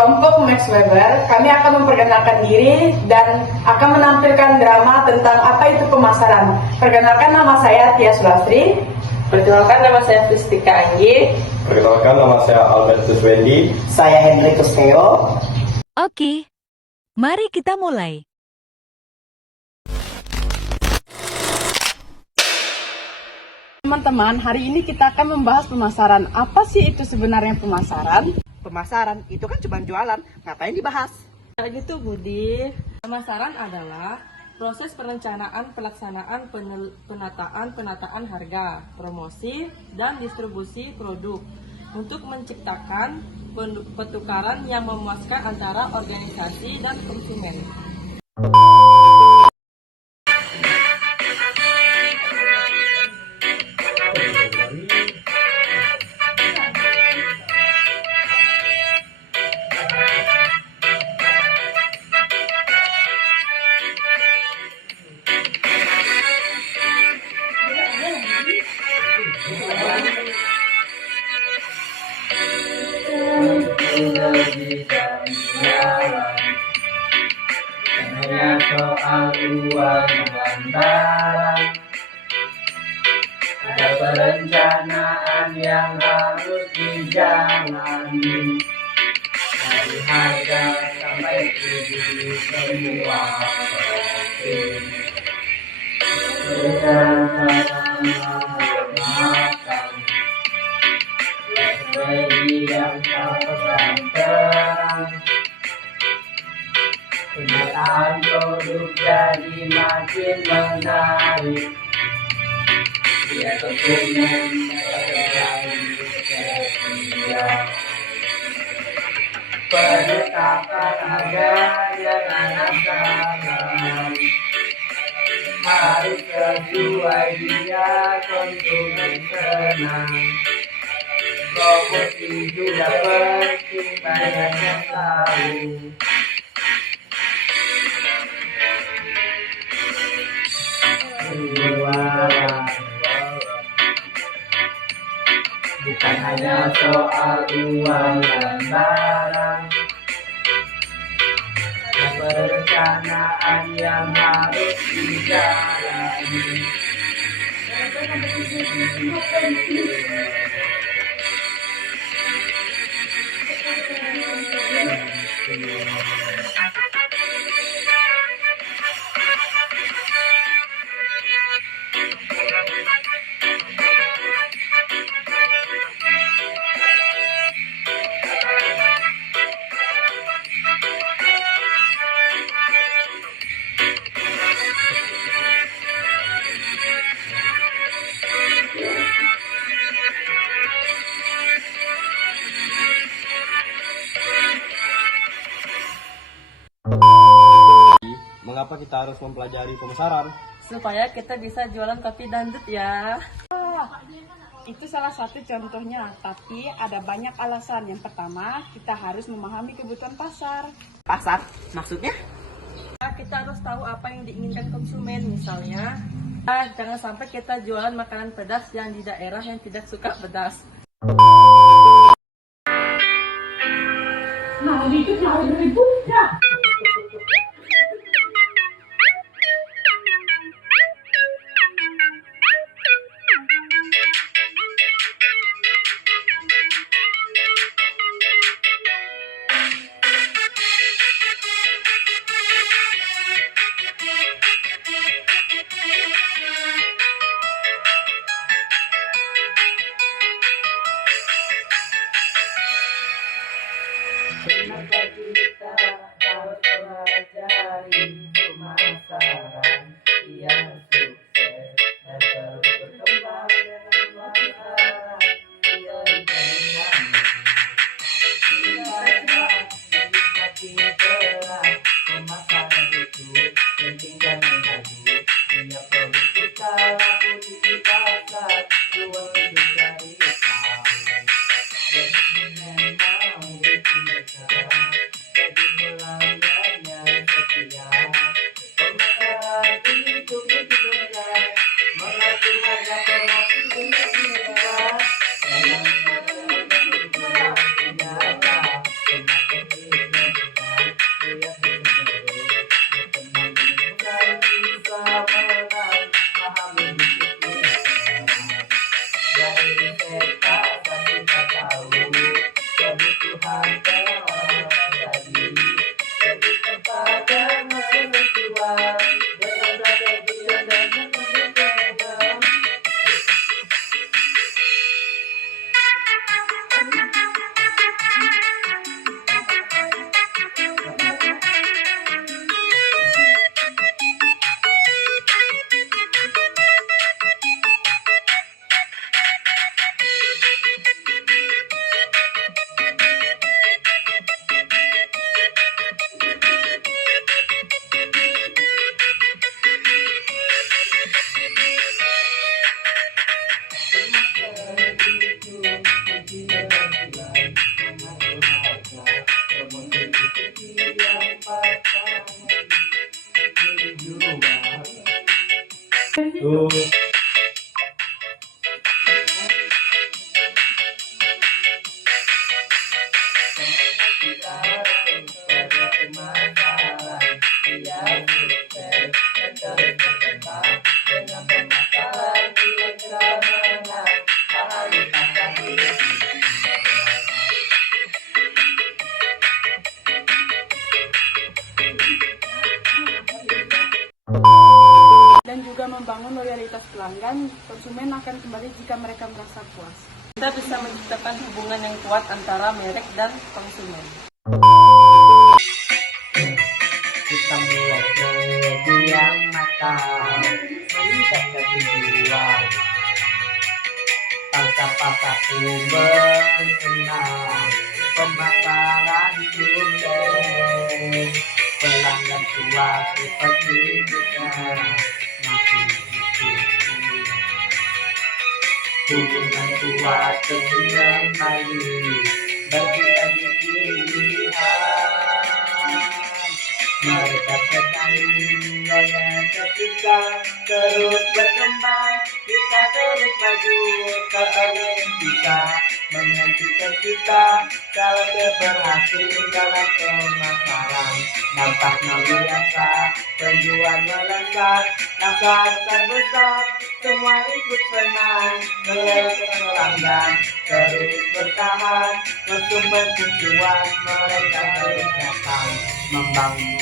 kelompok Max Weber, kami akan memperkenalkan diri dan akan menampilkan drama tentang apa itu pemasaran. Perkenalkan, nama saya Tias Basri. Perkenalkan, nama saya Pristika Anggi. Perkenalkan, nama saya Albertus Wendy. Saya Hendrikus Theo. Oke, mari kita mulai. Teman-teman, hari ini kita akan membahas pemasaran. Apa sih itu sebenarnya pemasaran? Pemasaran itu kan cuma jualan, ngapain dibahas? Kayak gitu Budi. Pemasaran adalah proses perencanaan, pelaksanaan, penataan harga, promosi, dan distribusi produk untuk menciptakan pertukaran yang memuaskan antara organisasi dan konsumen. Hanya soal uang dan barang, ada perencanaan yang harus dijalani, dari harga sampai tujuh semua penting. Perencanaan matang, strategi yang tak terang. Penataan produk jadi makin menarik. Dia konsumen penetapan harga dengan asalan harus sesuai biar konsumen senang. Promosi juga penting, banyak yang tahu. Jualan bukan hanya soal uang dan barang, ada perencanaan yang harus dijalani. Mengapa kita harus mempelajari pemasaran? Supaya kita bisa jualan kopi dangdut ya. Itu salah satu contohnya, tapi ada banyak alasan. Yang pertama, kita harus memahami kebutuhan pasar. Pasar, maksudnya? Kita harus tahu apa yang diinginkan konsumen, misalnya jangan sampai kita jualan makanan pedas yang di daerah yang tidak suka pedas. Kenapa kita Dan juga membangun loyalitas pelanggan, konsumen akan kembali jika mereka merasa puas. Kita bisa menciptakan hubungan yang kuat antara merek dan konsumen. Kita mulai kelebihan mata, melihat ketujuan. Pasar mengenal pemasaran sukses. Pelanggan tua seperti kita masih hidup. Hubungan kuat dengan maju, bagi-bagi pilihan. Mereka sekali loyal ketika terus berkembang. Kita terus maju, tak ada yang bisa menghentikan kita. Kalau berhasil dalam pemasaran, nampaknya biasa, penjual melesat, rasa besar, semua ikut senang. Melihat pelanggan terus bertahan, konsumen tujuan mereka terus datang membangun.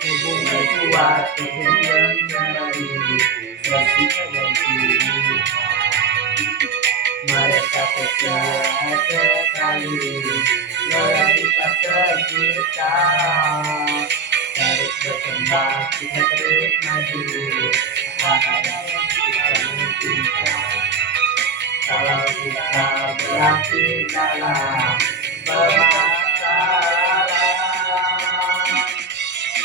Hubungan kuat dengan kembali bersihkan dan kini. Mereka percaya sekali loyalitas tercipta. Terus berkembang kita terus maju. Ada yang kita mungkinkan. Kalau kita berhasil dalam bermasalah,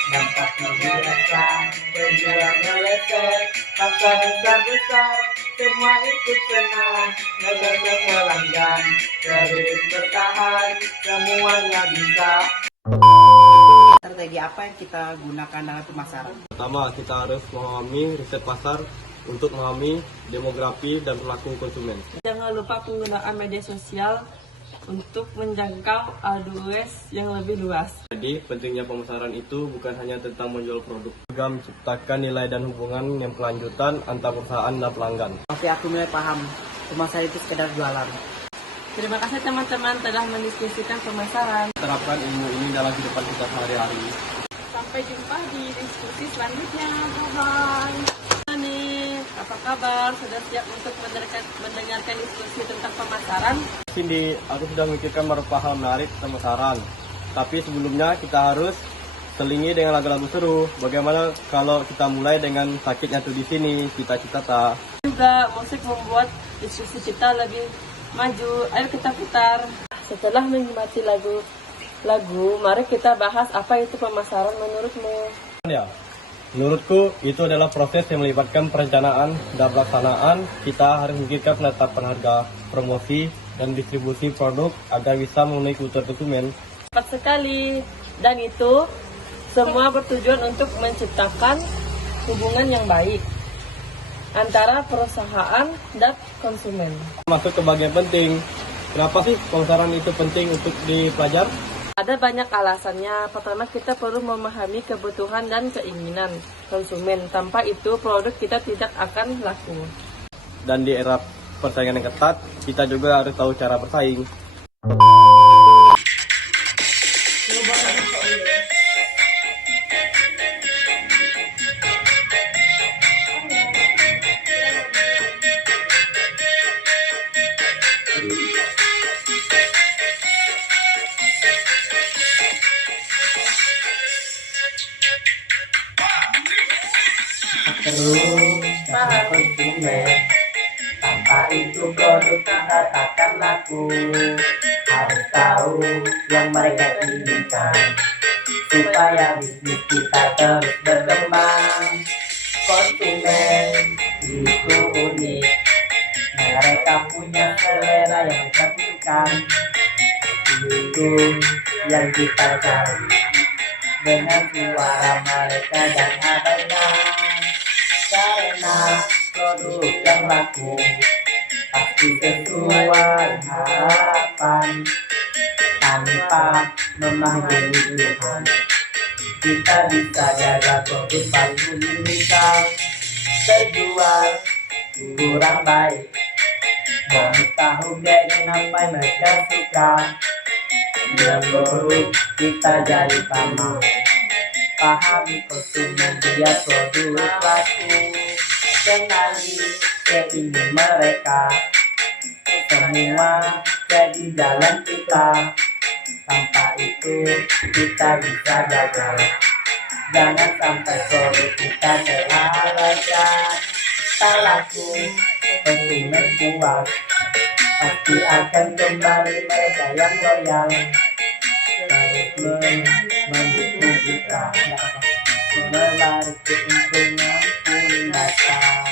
dampaknya biasa, penjual meleset, pasar besar-besar, semua ikut senang, negara pelanggan, terus bertahan, semuanya bisa. Strategi apa yang kita gunakan dalam pemasaran? Pertama, kita harus memahami riset pasar untuk memahami demografi dan perilaku konsumen. Jangan lupa penggunaan media sosial untuk menjangkau audiens yang lebih luas. Jadi, pentingnya pemasaran itu bukan hanya tentang menjual produk, juga menciptakan nilai dan hubungan yang berkelanjutan antar perusahaan dan pelanggan. Tapi aku mulai paham, pemasaran itu sekedar jualan. Terima kasih teman-teman telah mendiskusikan pemasaran. Terapkan ilmu ini dalam kehidupan kita sehari-hari. Sampai jumpa di diskusi selanjutnya. Bye-bye. Nih, apa kabar? Sudah siap untuk mendengarkan diskusi tentang pemasaran? Cindy, aku sudah memikirkan beberapa hal menarik pemasaran. Tapi sebelumnya kita harus selingi dengan lagu-lagu seru. Bagaimana kalau kita mulai dengan sakitnya tuh di sini, cita-cita tak. Juga musik membuat diskusi kita lebih maju. Ayo kita putar. Setelah menikmati lagu, mari kita bahas apa itu pemasaran menurutmu. Ya, menurutku itu adalah proses yang melibatkan perencanaan dan pelaksanaan. Kita harus memikirkan penetapan harga, promosi, dan distribusi produk agar bisa memenuhi kebutuhan konsumen. Tepat sekali. Dan itu semua bertujuan untuk menciptakan hubungan yang baik antara perusahaan dan konsumen. Masuk ke bagian penting. Kenapa sih pemasaran itu penting untuk dipelajari? Ada banyak alasannya. Pertama, kita perlu memahami kebutuhan dan keinginan konsumen. Tanpa itu, produk kita tidak akan laku. Dan di era persaingan yang ketat, kita juga harus tahu cara bersaing. Terus para konsumen, tanpa itu produk kita takkan laku. Harus tahu yang mereka inginkan supaya bisnis kita terus berkembang. Konsumen itu unik, mereka punya selera yang kita butuhkan. Itu yang kita cari dengan suara mereka dan abaikan. Karena produk yang laku pasti sesuai harapan, tanpa memahami Tuhan kita bisa jaga produk palsu misal terjual kurang baik. Bonus tahu dengan apa yang mereka suka, dan produk kita jadi pamor. Pahami konsumen dia produk laku, kenali keinginan mereka, semua jadi jalan kita. Tanpa itu kita bisa gagal. Jangan sampai produk kita terabaikan. Tak laku, konsumen puas, pasti akan kembali mereka yang loyal. Terus mendukung kita, menarik keuntungan pun datang.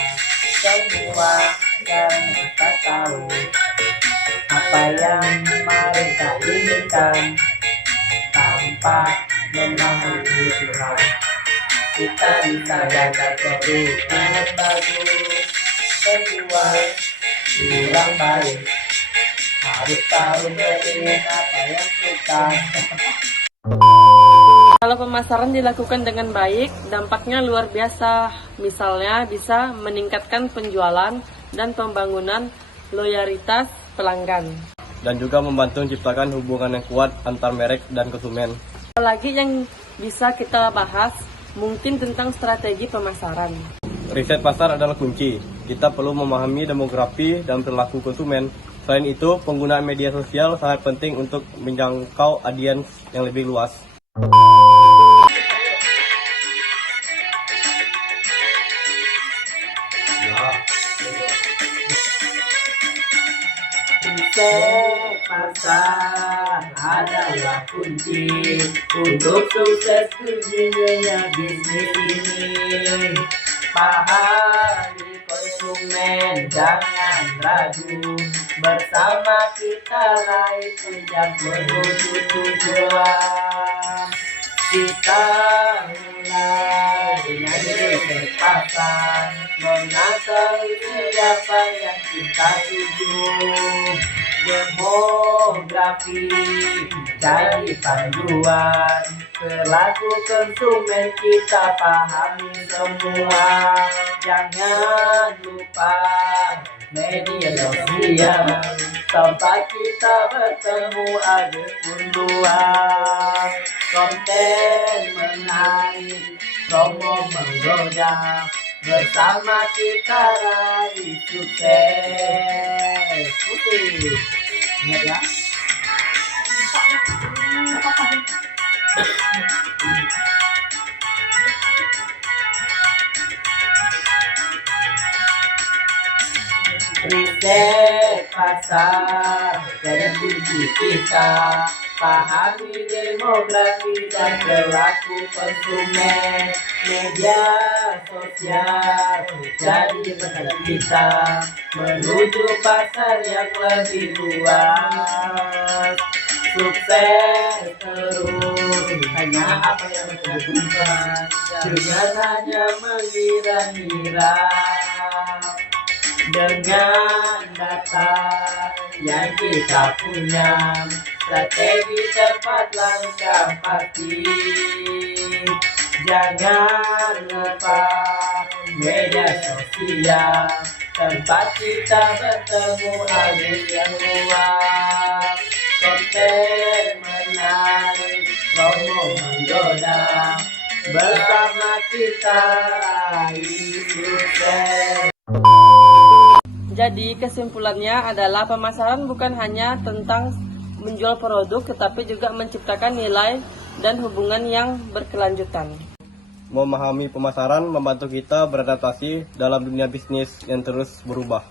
Semua karena kita tahu apa yang mereka inginkan, tanpa memahami Tuhan kita bisa jaga produk yang bagus. Sesuai kurang baik, harus tahu dengan apa yang suka. Kalau pemasaran dilakukan dengan baik, dampaknya luar biasa. Misalnya bisa meningkatkan penjualan dan pembangunan loyalitas pelanggan. Dan juga membantu menciptakan hubungan yang kuat antar merek dan konsumen. Apalagi yang bisa kita bahas, mungkin tentang strategi pemasaran. Riset pasar adalah kunci. Kita perlu memahami demografi dan perilaku konsumen. Selain itu, penggunaan media sosial sangat penting untuk menjangkau audiens yang lebih luas. Riset pasar adalah kunci untuk sukses dunia bisnis ini. Pahami konsumen, jangan ragu. Bersama kita raih puncak menuju tujuan. Kita mulai dengan riset pasar, mengetahui siapa yang kita tuju. Demografi jadi panduan, perilaku konsumen kita pahami semua. Jangan lupa media sosial, tempat kita bertemu ada pun luas. Konten menarik, promo menggoda, bersama kita raih sukses. Putih, ingat ya. Riset pasar jadi kunci kita. Pahami demografi dan perilaku konsumen. Media sosial jadi bekal kita menuju pasar yang lebih luas. Sukses terus, hanya apa yang kita butuhkan, jangan hanya mengira-ngira. Dengan data yang kita punya, strategi tepat langkah pasti. Jangan lupa media sosial, Tempat kita bertemu angin yang luas, konten menarik, promo menggoda. Bersama kita raih sukses. Jadi kesimpulannya adalah pemasaran bukan hanya tentang menjual produk, tetapi juga menciptakan nilai dan hubungan yang berkelanjutan. Memahami pemasaran membantu kita beradaptasi dalam dunia bisnis yang terus berubah.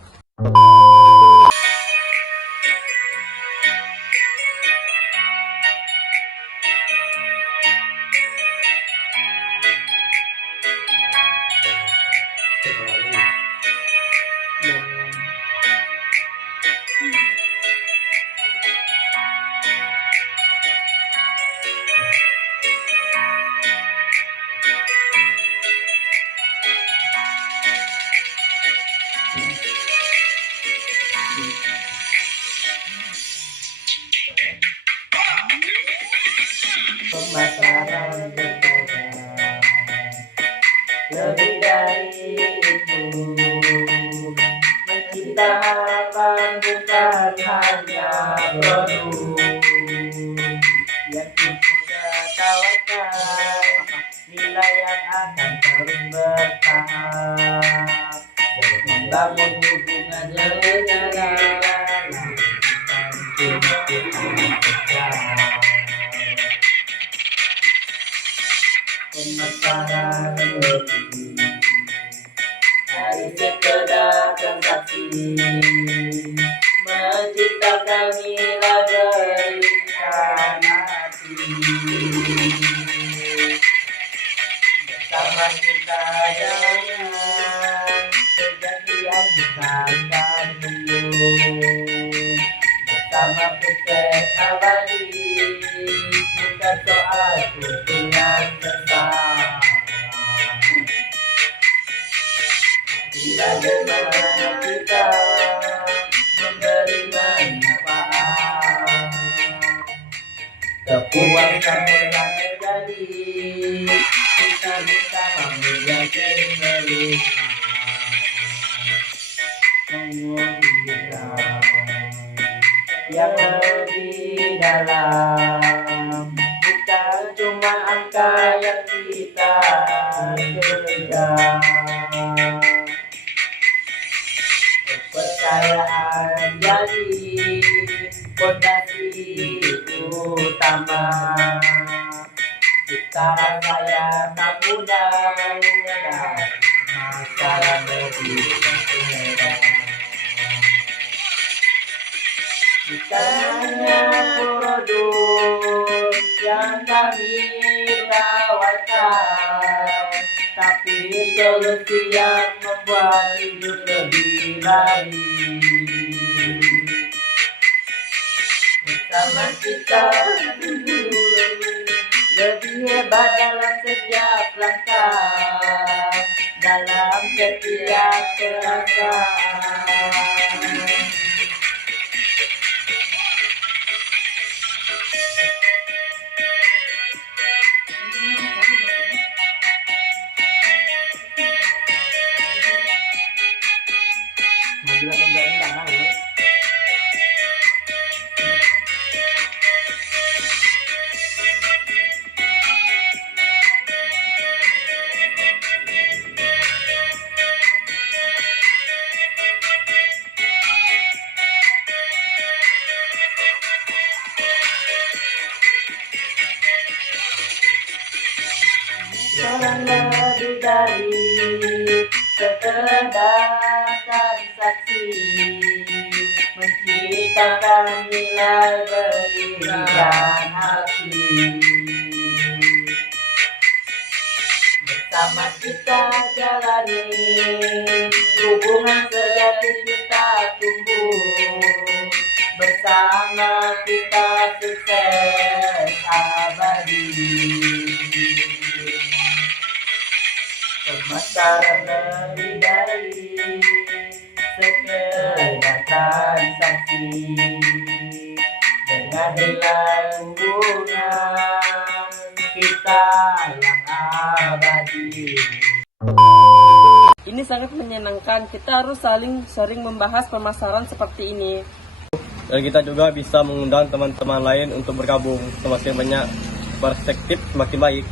Pemasaran berbeda, lebih dari itu, menciptakan bukan hanya produk yang kita tawarkan, nilai yang akan terus bertahap, membangun hubungan yang dalam. Pemasaran lebih dari sekedar transaksi, menciptakan nilai berikan hati. Bersama kita jangan kejadian kita akan tumbuh. Bersama sukses abadi, bukan soal keuntungan sesaat. Bagaimana kita memberi manfaat, kepuasan yang terjadi, kita bisa menjadi melihat yang lebih dalam, bukan cuma angka yang kita kejar. Kepercayaan jadi fondasi utama. Kita saya tak mudah menyadari masalah lebih berbeda. Bukan hanya produk yang kami tawarkan, tapi solusi yang membuat hidup lebih baik. Bersama kita lebih hebat dalam setiap langkah, dalam setiap perasaan. Jangan lebih dari sekedar transaksi, menciptakan nilai berikan hati. Bersama kita jalani hubungan sejati, kita tumbuh. Bersama kita sukses abadi. Pemasaran lebih dari sekedar transaksi, dengan nilai hubungan kita yang abadi. Ini ini sangat menyenangkan. Kita harus saling sering membahas pemasaran seperti ini. Dan kita juga bisa mengundang teman-teman lain untuk bergabung. Semakin banyak perspektif, semakin baik.